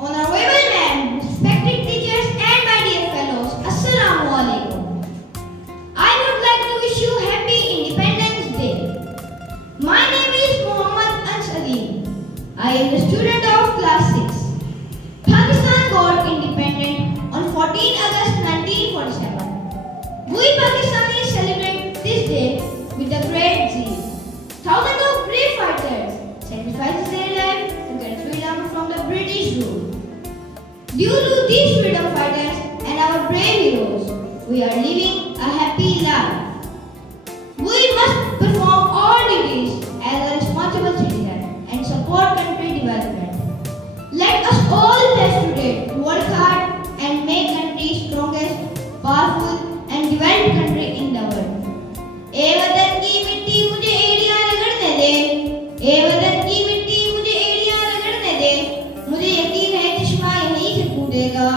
Honorable Ma'am, respected teachers and my dear fellows, Assalamu alaikum. I would like to wish you happy Independence Day. My name is Muhammad Ansari. I am the student of class 6. Pakistan got independent on 14 August 1947. We Pakistanis celebrate this day with a great zeal. Thousands of brave fighters sacrificed their life to get freedom from the British rule. Due to these freedom fighters and our brave heroes, we are living a happy life. We must perform all duties as a responsible citizen and support country development. Let us all test today to work hard and make country strongest, powerful and developed country in the world. ए वतन की मिट्टी मुझे एड़ियां रगड़ने दे, ए वतन की मिट्टी मुझे एड़ियां रगड़ने दे, मुझे यकीन है चश्मा यहीं से फूटेगा।